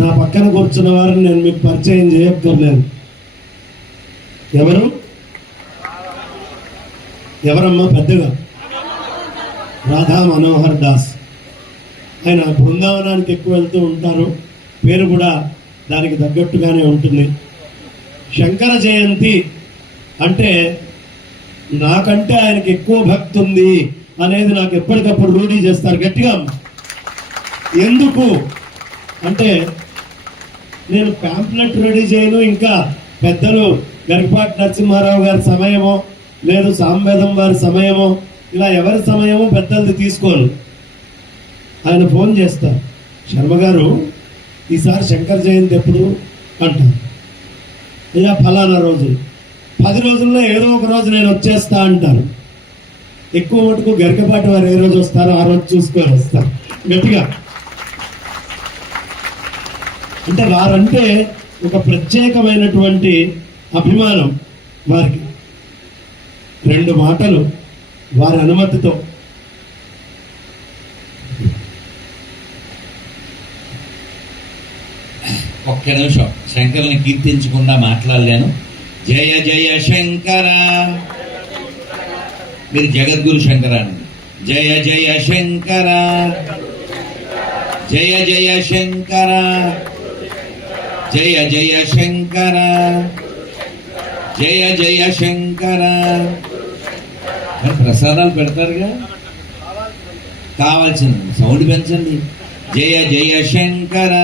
నా పక్కన కూర్చున్న వారిని నేను మీకు పరిచయం చేయక్కర్లేదు. ఎవరమ్మా పెద్దగా? రాధా మనోహర్ దాస్. ఆయన బృందావనానికి ఎక్కువ వెళ్తూ ఉంటారు, పేరు కూడా దానికి తగ్గట్టుగానే ఉంటుంది. శంకర జయంతి అంటే నాకంటే ఆయనకి ఎక్కువ భక్తి ఉంది అనేది నాకు ఎప్పటికప్పుడు రూఢీ చేస్తారు గట్టిగా. ఎందుకు అంటే నేను ప్యాంప్లెట్ రెడీ చేయను, ఇంకా పెద్దలు గరికపాటి నరసింహారావు గారి సమయమో లేదు సాంవేదం వారి సమయమో ఇలా ఎవరి సమయమో పెద్దలది తీసుకోను. ఆయన ఫోన్ చేస్తారు, శర్మ గారు ఈసారి శంకర జయంతి ఎప్పుడు అంటారు. అయ్యా ఫలానా రోజు, 10 రోజుల్లో ఏదో ఒక రోజు నేను వచ్చేస్తా అంటారు. ఎక్కువ మటుకు గరికపాటి వారు ఏ రోజు వస్తారో ఆ రోజు చూసుకొని వస్తారు గట్టిగా. అంటే వారంటే ఒక ప్రత్యేకమైనటువంటి అభిమానం వారికి. 2 మాటలు వారి అనుమతితో. ఒక్క నిమిషం శంకరుని కీర్తించకుండా మాట్లాడలేను. జయ జయ శంకర, మీరు జగద్గురు శంకరాన్ని. జయ జయ శంకర, జయ జయ శంకర, జయ జయ శంకర, జయ జయ శంకర. ప్రసాదాలు పెడతారుగా, కావాల్సింది సౌండ్ పెంచండి. జయ జయ శంకర,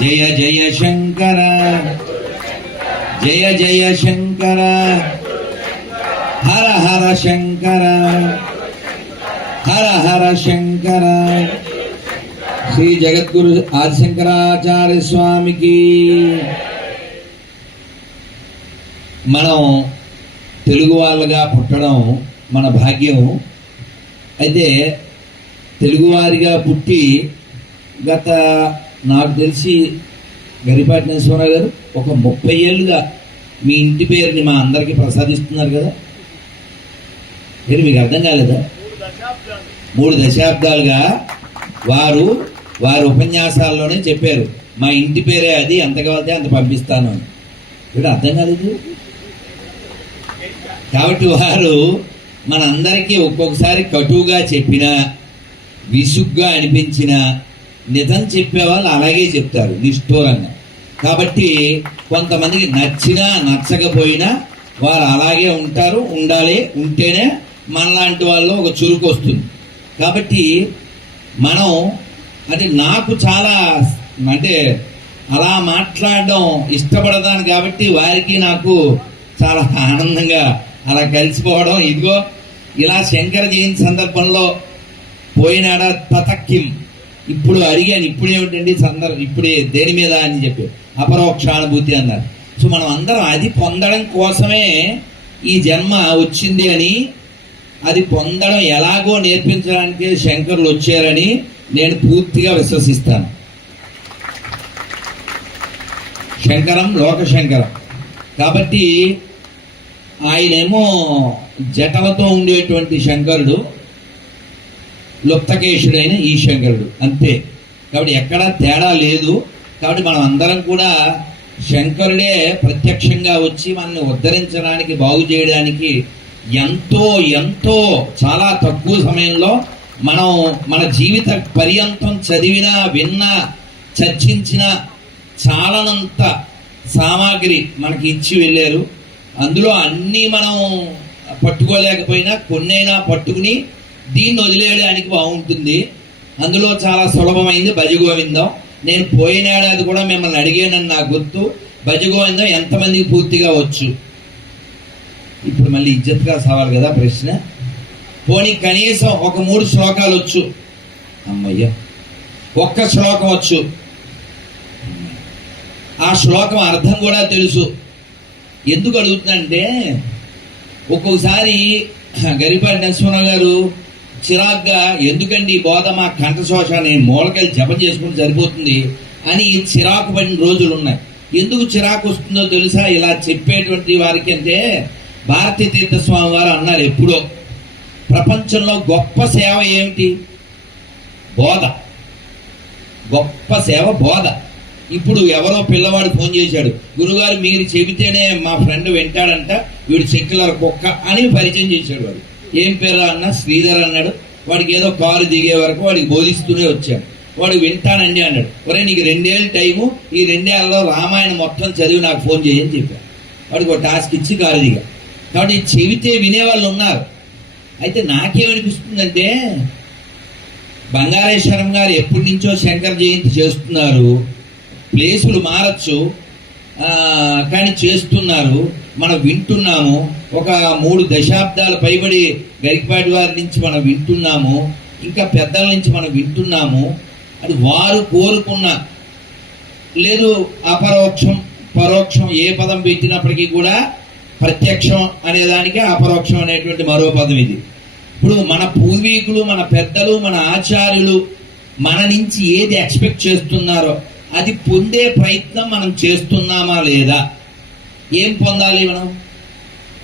జయ జయ శంకర, జయ జయ శంకర, హర హర శంకర, హర హర శంకర. శ్రీ జగద్గురు ఆదిశంకరాచార్య స్వామికి. మనం తెలుగు వాళ్ళగా పుట్టడం మన భాగ్యం. అయితే తెలుగువారిగా పుట్టి గత నాకు తెలిసి గరికపాటి నరసింహారావు గారు ఒక 30 ఏళ్ళుగా మీ ఇంటి పేరుని మా అందరికీ ప్రసాదిస్తున్నారు కదా. మీరు మీకు అర్థం కాలేదా? 3 దశాబ్దాలుగా వారి ఉపన్యాసాల్లోనే చెప్పారు, మా ఇంటి పేరే అది, ఎంత కావాలంటే అంత పంపిస్తాను అని. ఇప్పుడు అర్థం కాలేదు. కాబట్టి వారు మనందరికీ ఒక్కొక్కసారి కటువుగా చెప్పినా, విసుగ్గా అనిపించినా, నిజం చెప్పేవాళ్ళు అలాగే చెప్తారు నిష్ఠూరంగా. కాబట్టి కొంతమందికి నచ్చినా నచ్చకపోయినా వారు అలాగే ఉంటారు, ఉండాలి. ఉంటేనే మనలాంటి వాళ్ళు ఒక చురుకు వస్తుంది. కాబట్టి మనం అంటే నాకు చాలా అంటే అలా మాట్లాడడం ఇష్టపడతాను. కాబట్టి వారికి నాకు చాలా ఆనందంగా అలా కలిసిపోవడం. ఇదిగో ఇలా శంకర జయంతి సందర్భంలో పోయినాడా తతక్కిం, ఇప్పుడు అడిగాను, ఇప్పుడు ఏమిటండి ఇప్పుడే దేని మీద అని చెప్పి అపరోక్షానుభూతి అన్నారు. సో మనం అందరం అది పొందడం కోసమే ఈ జన్మ వచ్చింది అని, అది పొందడం ఎలాగో నేర్పించడానికి శంకరులు వచ్చారని నేను పూర్తిగా విశ్వసిస్తాను. శంకరం లోకశంకరం. కాబట్టి ఆయనేమో జటలతో ఉండేటువంటి శంకరుడు, లుప్తకేశుడైన ఈ శంకరుడు, అంతే. కాబట్టి ఎక్కడా తేడా లేదు. కాబట్టి మనం అందరం కూడా శంకరుడే ప్రత్యక్షంగా వచ్చి మనల్ని ఉద్ధరించడానికి, బాగు చేయడానికి ఎంతో ఎంతో చాలా తక్కువ సమయంలో మనం మన జీవిత పర్యంతం చదివినా, విన్నా, చర్చించిన చాలానంత సామాగ్రి మనకి ఇచ్చి వెళ్ళారు. అందులో అన్నీ మనం పట్టుకోలేకపోయినా కొన్నైనా పట్టుకుని దీన్ని వదిలేయడానికి బాగుంటుంది. అందులో చాలా సులభమైంది భజగోవిందం. నేను పోయిన ఏడాది కూడా మిమ్మల్ని అడిగానని నాకు గుర్తు. భజగోవిందం ఎంతమందికి పూర్తిగా వచ్చు? ఇప్పుడు మళ్ళీ ఇజ్జత్గా సవాల్ కదా ప్రశ్న. పోనీ కనీసం ఒక 3 శ్లోకాలు వచ్చు. అమ్మయ్య, ఒక్క శ్లోకం వచ్చు. ఆ శ్లోకం అర్థం కూడా తెలుసు. ఎందుకు అడుగుతుందంటే ఒక్కొక్కసారి గరికపాటి నరసింహారావు గారు చిరాగ్గా, ఎందుకండి ఈ బోధ మా కంఠశోష, నేను మూలకెళ్ళి జపం చేసుకుంటే సరిపోతుంది అని చిరాకు పడిన రోజులు ఉన్నాయి. ఎందుకు చిరాకు వస్తుందో తెలుసా ఇలా చెప్పేటువంటి వారికి అంటే, భారతీ తీర్థస్వామి వారు అన్నారు ఎప్పుడో, ప్రపంచంలో గొప్ప సేవ ఏమిటి? బోధ. గొప్ప సేవ బోధ. ఇప్పుడు ఎవరో పిల్లవాడు ఫోన్ చేశాడు, గురుగారు మీరు చెబితేనే మా ఫ్రెండ్ వింటాడంట, వీడు సెక్యులర్ కుక్క అని పరిచయం చేశాడు. వాడు ఏం పేరు అన్న, శ్రీధర్ అన్నాడు. వాడికి ఏదో కారు దిగే వరకు వాడికి బోధిస్తూనే వచ్చాడు. వాడు వింటానండి అన్నాడు. ఒరే నీకు 2 ఏళ్ళ టైము, ఈ 2 ఏళ్ళలో రామాయణం మొత్తం చదివి నాకు ఫోన్ చేయని చెప్పాడు. వాడికి ఒక టాస్క్ ఇచ్చి కారు దిగా. కాబట్టి చెబితే వినేవాళ్ళు ఉన్నారు. అయితే నాకేమనిపిస్తుందంటే, బంగారేశ్వరం గారు ఎప్పటి నుంచో శంకర జయంతి చేస్తున్నారు, ప్లేసులు మారచ్చు కానీ చేస్తున్నారు, మనం వింటున్నాము. ఒక 3 దశాబ్దాల పైబడి గరికపాటి వారి నుంచి మనం వింటున్నాము, ఇంకా పెద్దల నుంచి మనం వింటున్నాము. అది వారు కోరుకున్న, లేదు అపరోక్షం పరోక్షం ఏ పదం పెట్టినప్పటికీ కూడా ప్రత్యక్షం అనేదానికి అపరోక్షం అనేటువంటి మరో పదం ఇది. ఇప్పుడు మన పూర్వీకులు, మన పెద్దలు, మన ఆచార్యులు మన నుంచి ఏది ఎక్స్పెక్ట్ చేస్తున్నారో అది పొందే ప్రయత్నం మనం చేస్తున్నామా లేదా? ఏం పొందాలి మనం?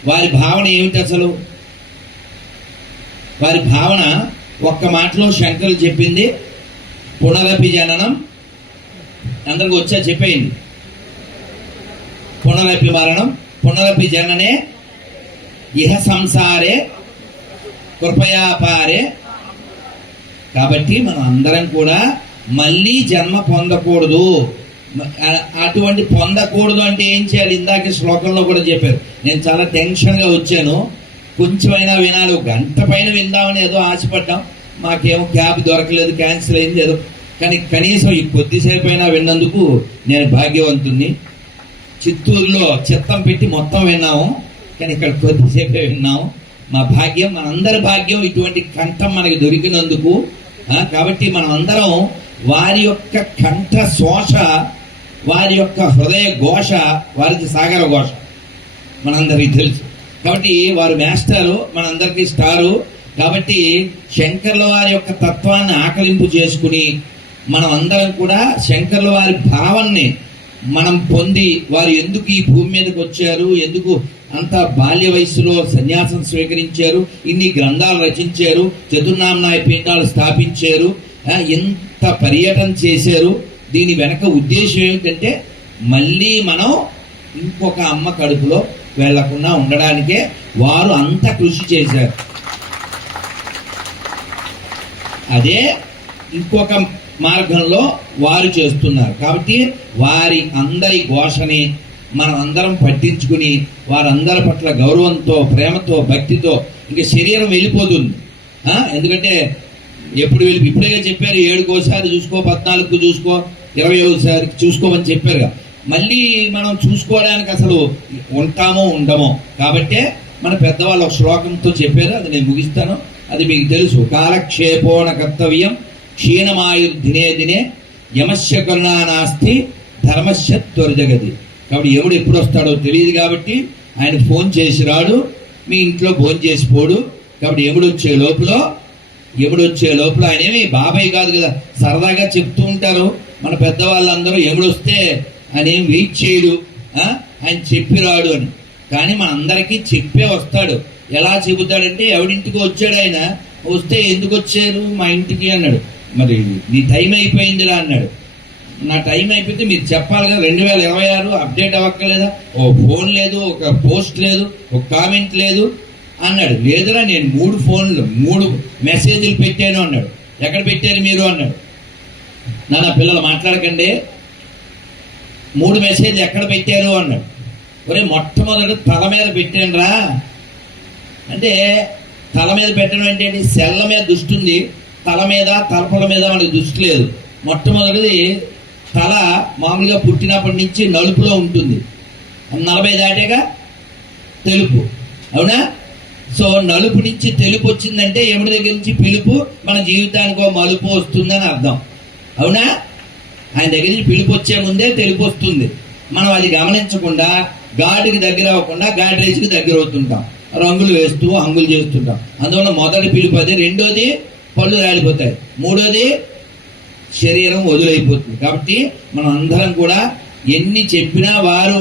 వారి భావన ఏమిటి అసలు? వారి భావన ఒక్క మాటలో శంకరులు చెప్పింది, పునరపి జననం. అందరికి వచ్చా చెప్పేయండి. పునరపి మరణం, పునరపి జననే, ఇహ సంసారే కృపయాపారే. కాబట్టి మనం అందరం కూడా మళ్ళీ జన్మ పొందకూడదు. అటువంటి పొందకూడదు అంటే ఏం చేయాలి? ఇందాక శ్లోకంలో కూడా చెప్పారు. నేను చాలా టెన్షన్గా వచ్చాను, కొంచెమైనా వినాలి, 1 గంట పైన విందామని ఏదో ఆశపడ్డాం. మాకేమో క్యాబ్ దొరకలేదు, క్యాన్సిల్ అయింది ఏదో. కానీ కనీసం ఈ కొద్దిసేపు అయినా విన్నందుకు నేను భాగ్యవంతుణ్ణి. చిత్తూరులో చిత్తం పెట్టి మొత్తం విన్నాము, కానీ ఇక్కడ కొద్దిసేపే విన్నాము. మా భాగ్యం, మనందరి భాగ్యం ఇటువంటి కంఠం మనకి దొరికినందుకు. కాబట్టి మనం అందరం వారి యొక్క కంఠ శోష, వారి యొక్క హృదయ ఘోష, వారిది సాగర ఘోష మనందరికీ తెలుసు. కాబట్టి వారు మాస్టరు, మనందరికీ స్టారు. కాబట్టి శంకర్ల వారి యొక్క తత్వాన్ని ఆకలింపు చేసుకుని మనం అందరం కూడా శంకర్ల వారి భావాన్ని మనం పొంది, వారు ఎందుకు ఈ భూమి మీదకి వచ్చారు, ఎందుకు అంత బాల్య వయస్సులో సన్యాసం స్వీకరించారు, ఇన్ని గ్రంథాలు రచించారు, చతుర్నామనాయ పీఠాలు స్థాపించారు, ఎంత పర్యటన చేశారు, దీని వెనక ఉద్దేశం ఏమిటంటే మళ్ళీ మనం ఇంకొక అమ్మ కడుపులో వెళ్లకుండా ఉండడానికే వారు అంత కృషి చేశారు. అదే ఇంకొక మార్గంలో వారు చేస్తున్నారు. కాబట్టి వారి అందరి ఘోషని మనం అందరం పట్టించుకుని వారందరి పట్ల గౌరవంతో, ప్రేమతో, భక్తితో, ఇంకా శరీరం వెళ్ళిపోతుంది. ఎందుకంటే ఎప్పుడు ఇప్పుడే చెప్పారు, 7కోసారి చూసుకో, 14కు చూసుకో, 21సారికి చూసుకోమని చెప్పారుగా. మళ్ళీ మనం చూసుకోవడానికి అసలు ఉంటామో ఉండమో. కాబట్టే మన పెద్దవాళ్ళు ఒక శ్లోకంతో చెప్పారు, అది నేను ముగిస్తాను. అది మీకు తెలుసు. కాలక్షేపోణ కర్తవ్యం క్షీణమాయుర్దినే దినే యమస్య కరుణా నాస్తి ధర్మస్య త్వరితగతి. కాబట్టి ఎవడు ఎప్పుడు వస్తాడో తెలియదు. కాబట్టి ఆయన ఫోన్ చేసి రాడు, మీ ఇంట్లో ఫోన్ చేసిపోడు. కాబట్టి ఎముడు వచ్చే లోపల ఆయన ఏమి బాబాయ్ కాదు కదా, సరదాగా చెప్తూ ఉంటారు మన పెద్దవాళ్ళందరూ. ఎముడు వస్తే ఆయన ఏం వెయిట్ చేయడు, ఆయన చెప్పి రాడు అని. కానీ మన అందరికీ చెప్పే వస్తాడు. ఎలా చెబుతాడంటే, ఎవడింటికి వచ్చాడు ఆయన, వస్తే ఎందుకు వచ్చారు మా ఇంటికి అన్నాడు. మరి నీ టైం అయిపోయిందిరా అన్నాడు. నా టైం అయిపోతే మీరు చెప్పాలి కదా, 2026 అప్డేట్ అవ్వక్కలేదా, ఓ ఫోన్ లేదు, ఒక పోస్ట్ లేదు, ఒక కామెంట్ లేదు అన్నాడు. లేదురా నేను 3 ఫోన్లు 3 మెసేజ్లు పెట్టాను అన్నాడు. ఎక్కడ పెట్టారు మీరు అన్నాడు. నాన్న పిల్లలు మాట్లాడకండి, 3 మెసేజ్ ఎక్కడ పెట్టారు అన్నాడు. ఒరే మొట్టమొదటి తల మీద పెట్టాను రా అంటే, తల మీద పెట్టడం అంటే సెల్ల మీద దృష్టి ఉంది, తల మీద తలపల మీద మనకి దృష్టి లేదు. మొట్టమొదటిది తల మామూలుగా పుట్టినప్పటి నుంచి నలుపులో ఉంటుంది, 40 దాటాక తెలుపు, అవునా? సో నలుపు నుంచి తెలుపు వచ్చిందంటే ఎముడి దగ్గర నుంచి పిలుపు, మన జీవితానికి ఒక మలుపు వస్తుందని అర్థం, అవునా? ఆయన దగ్గర నుంచి పిలుపు వచ్చే ముందే తెలుపు వస్తుంది. మనం అది గమనించకుండా గాడికి దగ్గర అవ్వకుండా గాడ్రేజ్కి దగ్గర అవుతుంటాం, రంగులు వేస్తూ హంగులు చేస్తుంటాం. అందువల్ల మొదటి పిలుపు అది. రెండోది పళ్ళు రాలిపోతాయి. మూడోది శరీరం వదులైపోతుంది. కాబట్టి మనం అందరం కూడా ఎన్ని చెప్పినా, వారు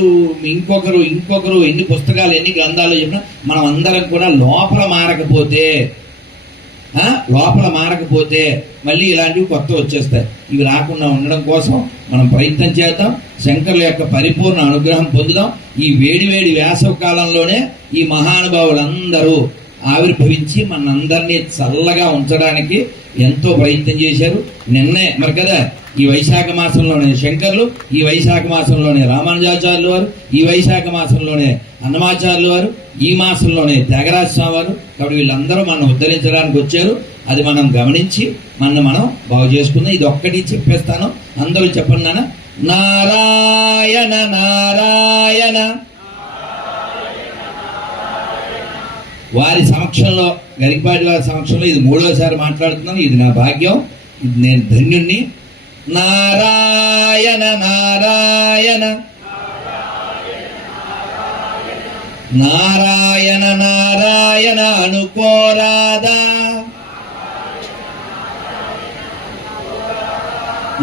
ఇంకొకరు ఎన్ని పుస్తకాలు ఎన్ని గ్రంథాలు చెప్పినా, మనం అందరం కూడా లోపల మారకపోతే లోపల మారకపోతే మళ్ళీ ఇలాంటివి కొత్త వచ్చేస్తాయి. ఇవి రాకుండా ఉండడం కోసం మనం ప్రయత్నం చేద్దాం. శంకరుల యొక్క పరిపూర్ణ అనుగ్రహం పొందుదాం. ఈ వేడి వేసవి కాలంలోనే ఈ మహానుభావులందరూ ఆవిర్భవించి మనందరినీ చల్లగా ఉంచడానికి ఎంతో ప్రయత్నం చేశారు. నిన్నే మరి కదా ఈ వైశాఖ మాసంలోనే శంకర్లు, ఈ వైశాఖ మాసంలోనే రామానుజాచార్యులు వారు, ఈ వైశాఖ మాసంలోనే అన్నమాచార్యులు వారు, ఈ మాసంలోనే త్యాగరాజ స్వామి వారు. కాబట్టి వీళ్ళందరూ మనం ఉద్ధరించడానికి వచ్చారు. అది మనం గమనించి మనం బాగు చేసుకుందాం. ఇది ఒక్కటి చెప్పేస్తాను, అందరూ చెప్పండి నాన్న. నారాయణ నారాయణ. వారి సమక్షంలో, గరికపాటి వారి సమక్షంలో ఇది 3వసారి మాట్లాడుతున్నాను. ఇది నా భాగ్యం, ఇది నేను ధన్యుణ్ణి. నారాయణ నారాయణ నారాయణ నారాయణ అనుకోరాదా,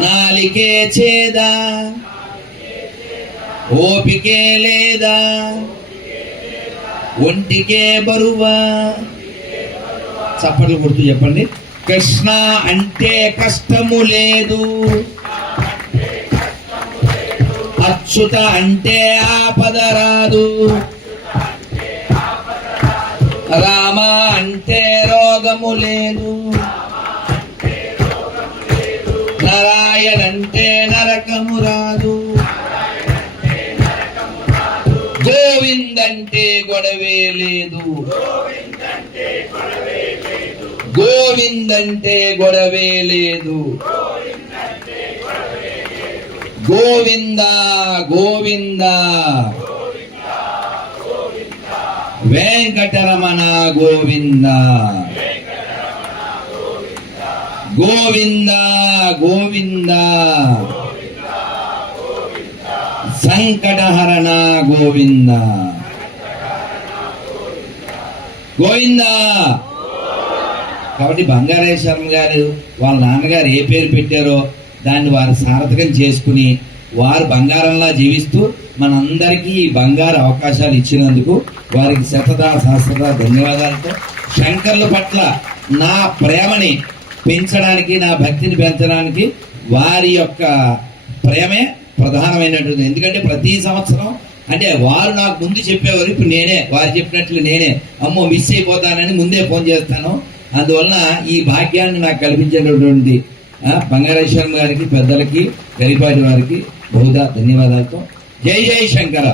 నాలికే చేదా, ఓపికే లేదా, ఒంటికే బరువా. చప్పట్లు కొడుతూ చెప్పండి. కృష్ణ అంటే కష్టము లేదు, అచ్యుత అంటే ఆపద రాదు, రామ అంటే రోగము లేదు, నారాయణ అంటే నరకము రాదు, గోవిందంటే గొడవే లేదు, గోవిందంటే గొడవే లేదు, గోవింద గోవింద వెంకటరమణ గోవింద, గోవింద గోవింద సంకటహరణ గోవింద, గోవింద. కాబట్టి బంగారేశ్వరం గారు వాళ్ళ నాన్నగారు ఏ పేరు పెట్టారో దాన్ని వారు సార్థకం చేసుకుని వారు బంగారంలా జీవిస్తూ మనందరికీ బంగారు అవకాశాలు ఇచ్చినందుకు వారికి శతదా సహస్రదా ధన్యవాదాలతో, శంకర్ల పట్ల నా ప్రేమని పెంచడానికి, నా భక్తిని పెంచడానికి వారి యొక్క ప్రేమే ప్రధానమైనటువంటి. ఎందుకంటే ప్రతి సంవత్సరం అంటే వారు నాకు ముందు చెప్పేవారు, ఇప్పుడు నేనే వారు చెప్పినట్లు నేనే అమ్మో మిస్ అయిపోతానని ముందే ఫోన్ చేస్తాను. అందువలన ఈ భాగ్యాన్ని నాకు కల్పించేటటువంటి బంగారేశ్వరం గారికి, పెద్దలకి, గరిపాటి వారికి బహుదా ధన్యవాదాలతో జై జై శంకర.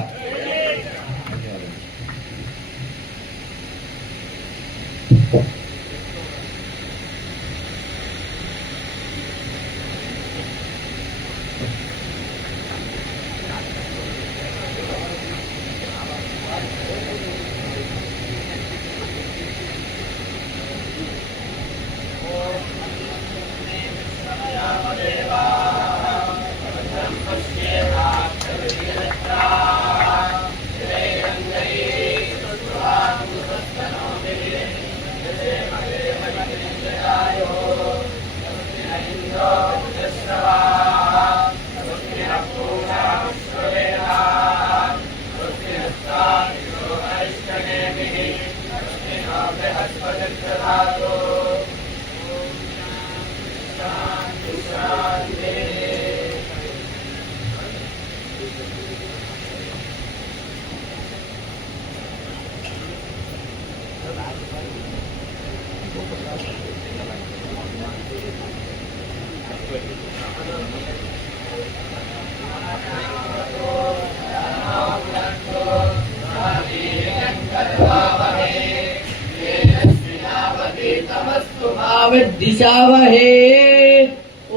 दिशावहे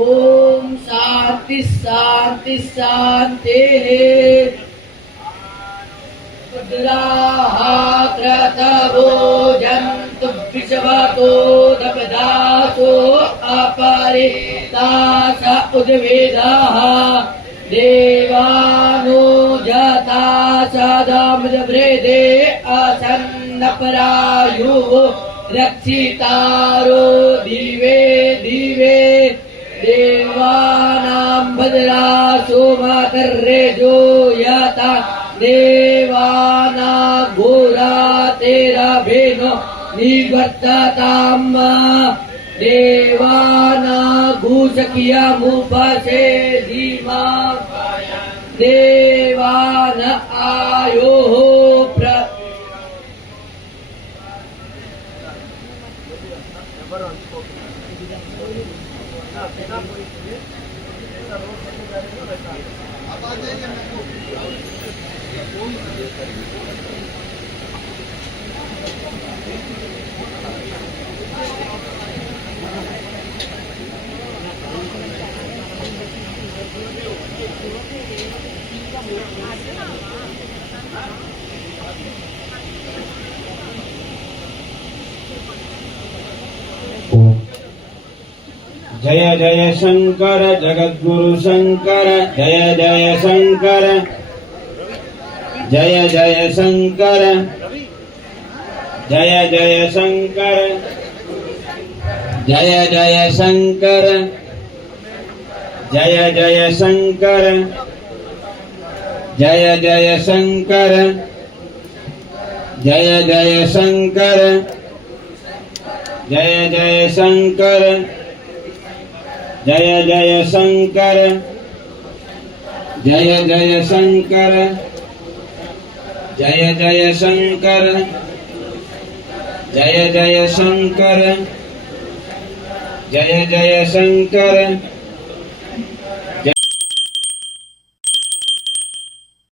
ओम शांति शांति शांति जंतु विषवतो दपदासो अपारे दास उद्वेदाः देवानो जाता सदामृदे असन्नपरायु रक्षितारो दिवे दिवे देवानां भद्रासो मातर्रेजो यता देवानां घोरा तेरा भेनो निवर्त जाताम् देवानाघूषकियमुपसे धीमा देवान आयोः जय जय शंकर जगद्गुरु शंकर जय जय शंकर जय जय शंकर जय जय शंकर जय जय शंकर जय जय शंकर जय जय शंकर जय जय शंकर जय जय शंकर जय जय शंकर जय जय शंकर जय जय शंकर जय जय शंकर जय जय शंकर